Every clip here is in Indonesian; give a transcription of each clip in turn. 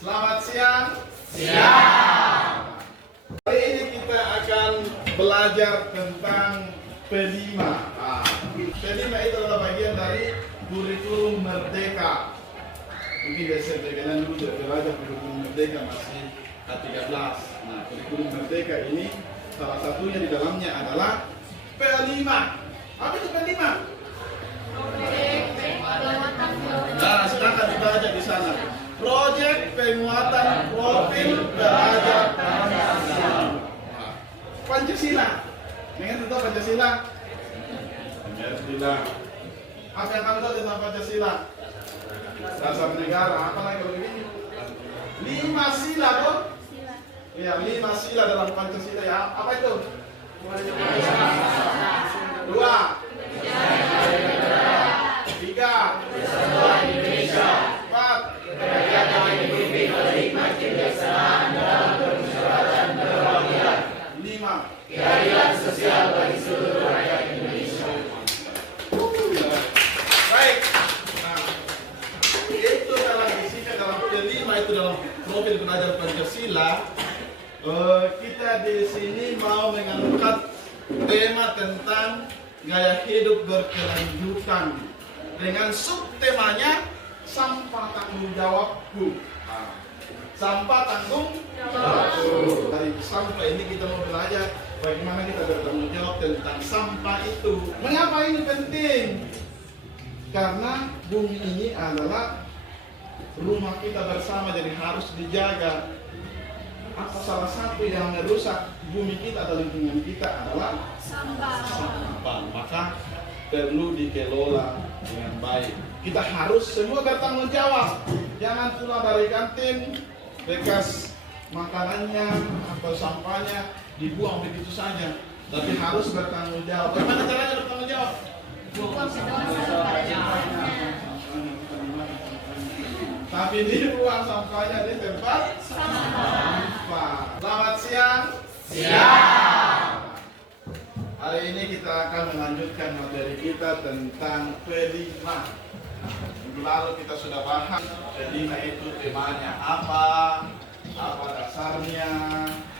Selamat siang. Siang. Hari ini kita akan belajar tentang P5. P5 itu adalah bagian dari kurikulum Merdeka. Mungkin dari sebagaimana dulu sudah belajar kurikulum Merdeka masih K13. Nah, kurikulum Merdeka ini salah satunya di dalamnya adalah P5. Apa itu P5? Nah, silakan dibaca di sana. Proyek penguatan profil pelajar Pancasila. Ingat itu Pancasila? Pancasila. Apa yang kamu tahu tentang Pancasila? Dasar negara. Apa lagi kalau begini? 5 sila tuh? Iya, 5 sila dalam Pancasila ya. Apa itu? 2, 3, 4, 5. Keadilan sosial bagi seluruh rakyat Indonesia. Baik. Nah, itu dalam isinya dalam kelima itu dalam profil pelajar Pancasila. Kita di sini mau mengangkat tema tentang gaya hidup berkelanjutan dengan subtemanya sampah tanggung jawabku. Sampah tanggung jawabku. Dari sampah ini kita mau belajar bagaimana kita bertanggung jawab tentang sampah itu. Mengapa ini penting? Karena bumi ini adalah rumah kita bersama, jadi harus dijaga. Apa salah satu yang merusak bumi kita atau lingkungan kita adalah sampah. Maka perlu dikelola dengan baik. Kita harus semua bertanggung jawab. Jangan pulang dari kantin bekas makanannya atau sampahnya dibuang begitu saja. Tapi harus bertanggung jawab. Bagaimana caranya bertanggung jawab? Tapi dibuang sampahnya di tempat sampah. Selamat siang. Siang. Hari ini kita akan melanjutkan materi kita tentang P5. Minggu lalu kita sudah bahas P5 itu temanya apa dasarnya.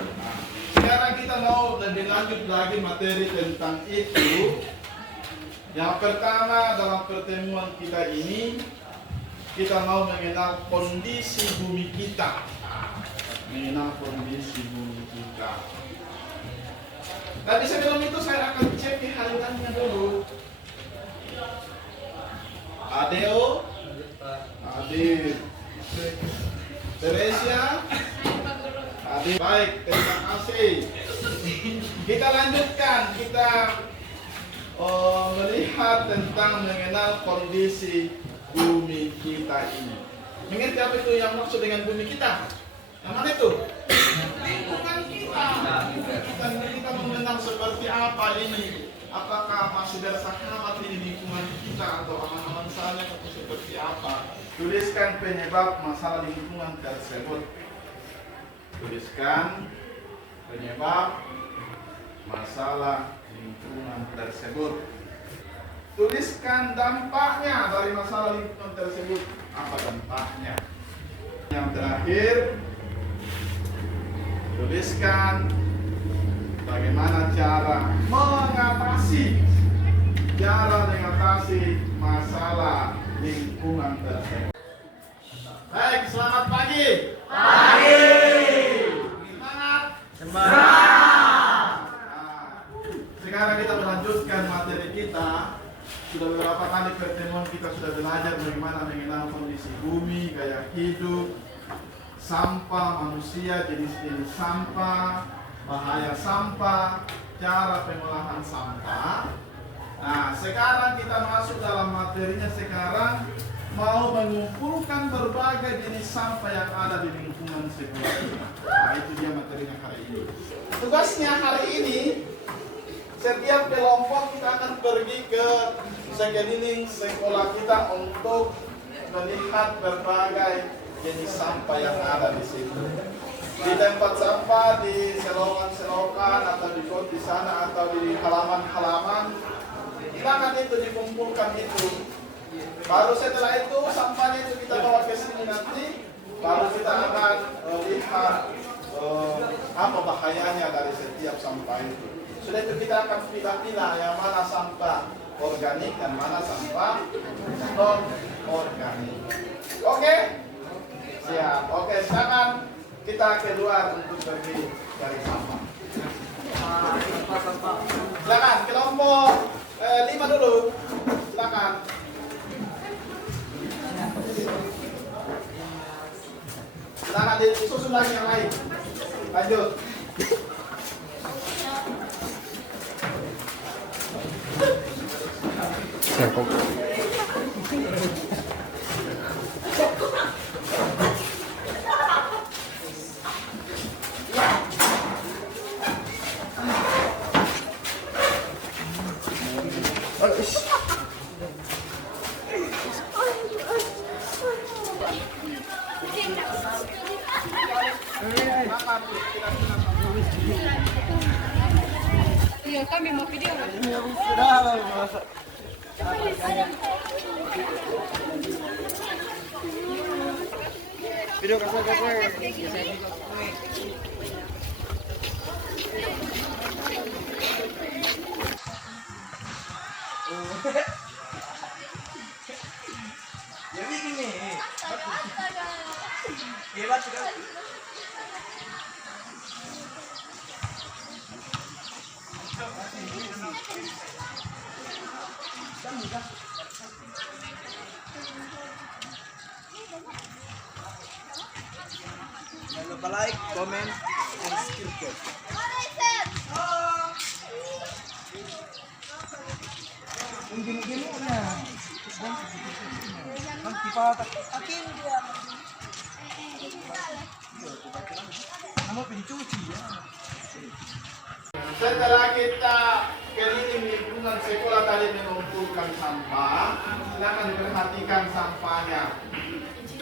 Nah, sekarang kita mau lebih lanjut lagi materi tentang itu. Yang pertama dalam pertemuan kita ini kita mau mengenal kondisi bumi kita. Mengenal kondisi bumi kita. Tapi sebelum itu saya akan cek kehadirannya dulu. Adeo, Adit, Teresia, Adit. Baik, terima kasih. Kita lanjutkan, kita melihat tentang mengenal kondisi bumi kita ini. Mengerti apa itu yang maksud dengan bumi kita? Yang mana itu? Lingkungan kita. Dan kita mengenal seperti apa ini. Apakah masih bersahabat ini lingkungan kita atau aman-aman saja atau seperti apa? Tuliskan penyebab masalah lingkungan tersebut. Tuliskan penyebab masalah lingkungan tersebut. Tuliskan dampaknya dari masalah lingkungan tersebut. Apa dampaknya? Yang terakhir, tuliskan bagaimana cara mengatasi masalah lingkungan tersebut. Baik, selamat pagi. Pagi. Semangat. Semangat. Sekarang kita melanjutkan materi kita. Sudah beberapa kali pertemuan kita sudah belajar bagaimana mengenal kondisi bumi, gaya hidup, sampah manusia, jenis-jenis sampah, bahaya sampah, cara pengolahan sampah. Nah, sekarang kita masuk dalam materinya. Sekarang mau mengumpulkan berbagai jenis sampah yang ada di lingkungan sekolah kita. Nah, itu dia materinya hari ini. Tugasnya hari ini, setiap kelompok kita akan pergi ke sekeliling sekolah kita untuk melihat berbagai jenis sampah yang ada di situ. Di tempat sampah, di selokan-selokan, atau di sana, atau di halaman-halaman, silakan itu dikumpulkan itu. Baru setelah itu sampahnya itu kita bawa ke sini nanti. Lalu kita akan lihat apa bahayanya dari setiap sampah itu. Sudah itu kita akan pilih-pilih yang mana sampah organik dan mana sampah non organik. Oke? Siap. Oke, silakan kita keluar untuk pergi dari sampah. Silakan kelompok 5 dulu. Silakan. Silakan disusun lagi yang lain. Lanjut. Iya, kami mau video. Video kasar. Jadi gini. Hebat sekali. Jangan lupa like, comment, and skill code. Gini-gini na. Kan dipatak. Akin dia. Kamu pencuci ya. Setelah kita keliling lingkungan sekolah tadi mengumpulkan sampah, silakan diperhatikan sampahnya.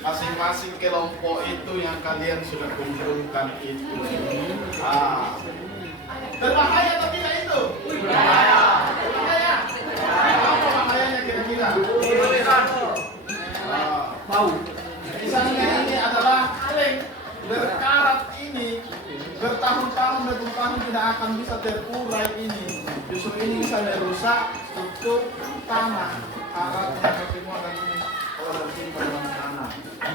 Masing-masing kelompok itu yang kalian sudah kumpulkan itu. Berbahaya atau tidak itu? Berbahaya. Berbahaya. Apa bahayanya kira-kira? Bau. Misalnya ini adalah kaleng berkarat ini. Bertahun-tahun tidak akan bisa terurai ini. Justru ini bisa merusak struktur tanah. Karatnya semua dan ini kalau tersimpan dalam tanah.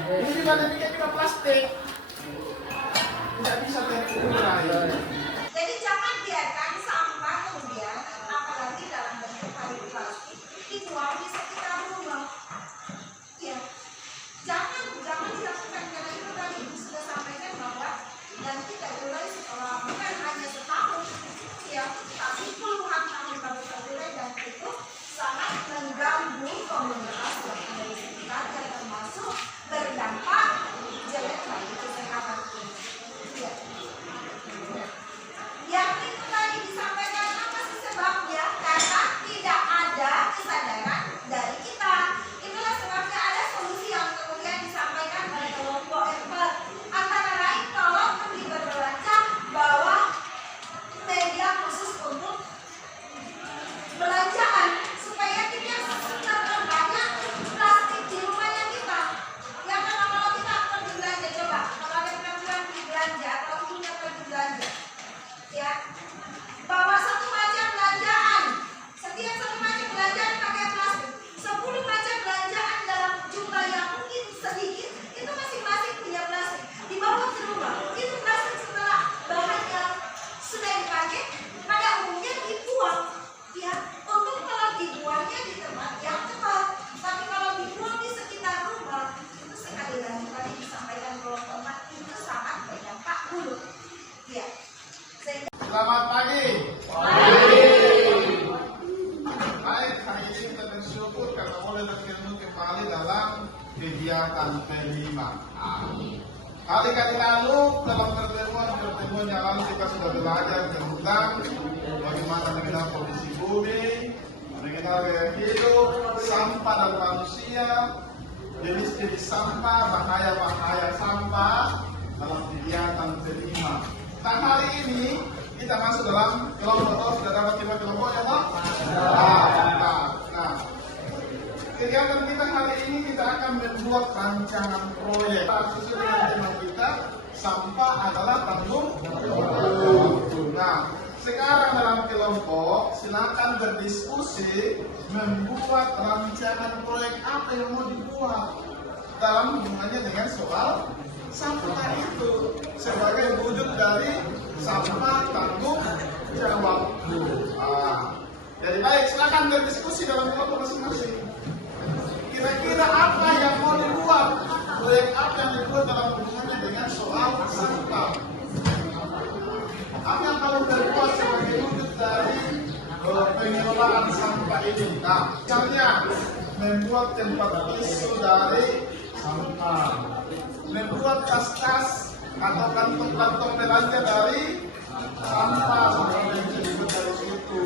Ini juga demikian juga plastik. Tidak bisa terurai. Jadi jangan biarkan sampah kemudian apalagi dalam bentuk karung plastik dibuang di sekitar rumah. Ya, jangan dilakukan karena itu tadi Ibu sudah sampaikan bahwa nanti terurai setelah bukan hanya setahun, ya, tapi puluhan tahun baru terurai dan itu sangat mengganggu komunitas yang ada di sekitar dan termasuk berdampak jelek bagi kesehatan kita. Ya. Yang itu tadi disampaikan apa sih sebabnya? Karena tidak ada kesadaran dari kita. Itulah sebabnya ada solusi yang kemudian disampaikan oleh kelompok expert. Antara lain kalau pergi berbelanja bawa media khusus untuk belanjaan supaya tidak terbanyak plastik di rumahnya kita. Ya kan kalau kita pergi belanja coba kalau ada perempuan pergi belanja atau ibunya pergi belanja. Ya, bawa satu macam belanjaan. Setiap satu macam belanjaan pakai plastik. 10 macam belanjaan dalam jumlah yang mungkin sedikit itu masing-masing punya plastik. Dibawa ke rumah. Itu plastik setelah bahannya sudah dipakai, pada umumnya dibuang. Ya, untuk kalau dibuangnya di tempat yang tepat. Tapi kalau dibuang di sekitar rumah, itu sekali lagi tadi disampaikan kelompok 4 itu sangat berdampak buruk. Ya. Selamat pagi. Baik, hari ini kita bersyukur karena boleh bertemu kembali dalam kegiatan kelima. Kali-kali lalu dalam pertemuan yang lalu kita sudah belajar tentang bagaimana mengenal kondisi bumi, mengenal gaya hidup, sampah dan manusia, jenis-jenis sampah, bahaya-bahaya sampah dalam kegiatan kelima. Nah, hari ini kita masuk dalam kelompok. Sudah dapat kita kelompok ya, Pak? Nah, kegiatan kita hari ini kita akan membuat rancangan proyek. Sesuai dengan tema kita, sampah adalah tanggung jawab. Nah, sekarang dalam kelompok silakan berdiskusi membuat rancangan proyek apa yang mau dibuat dalam hubungannya dengan soal sampah itu sebagai wujud dari sampah tanggung jawab. Jadi baik, silakan berdiskusi dalam kelompok masing-masing. Kira-kira apa yang mau dibuat, proyek apa yang dibuat dalam hubungannya dengan soal sampah. Apa yang kalau terbuat sebagai wujud dari pengelolaan sampah ini? Nah, misalnya membuat tempat tisu dari sampah, membuat tas-tas atau kantong-kantong belanja dari sampah, seperti yang disebut dari situ.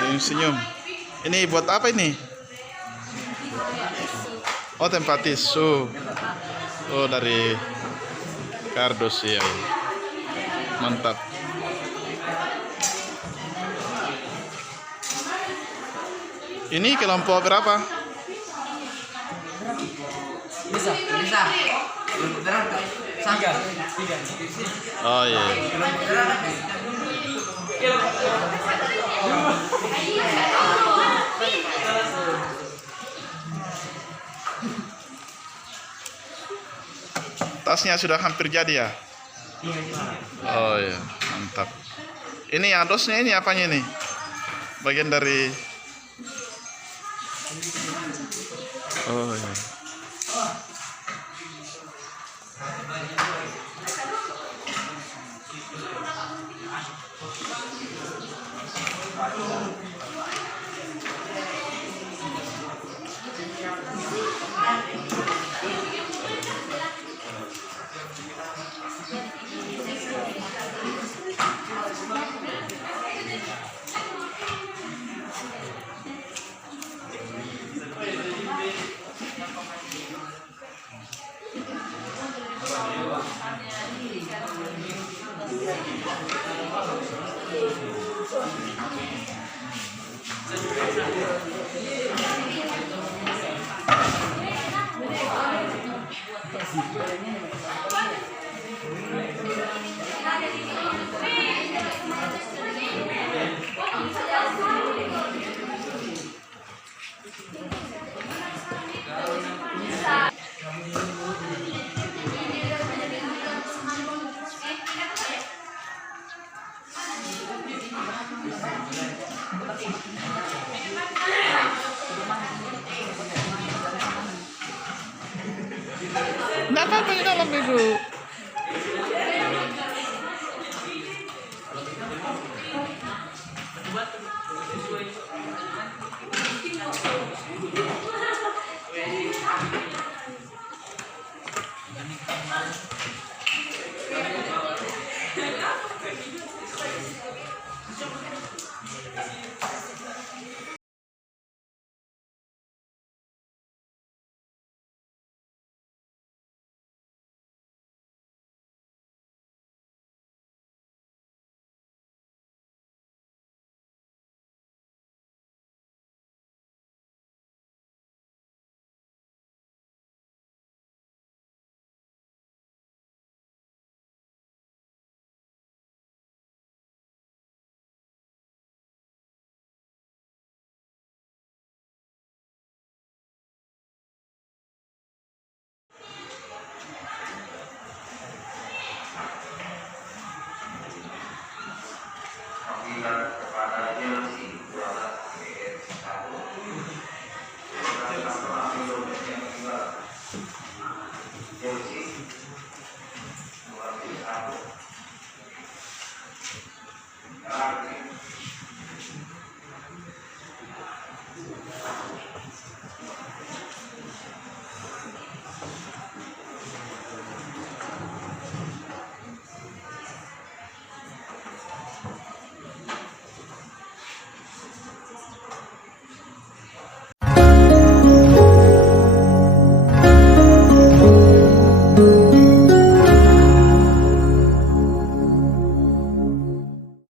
Senyum-senyum. Ini buat apa ini? Oh, tempat tisu. Oh, dari kardus ya. Mantap. Ini kelompok berapa? Bisa. Berapa? Tiga. Oh iya. Tasnya sudah hampir jadi ya? Oh iya, mantap. Ini adosnya ini apanya nih? Bagian dari. Oh iya. Nggak apa-apa di dalam itu.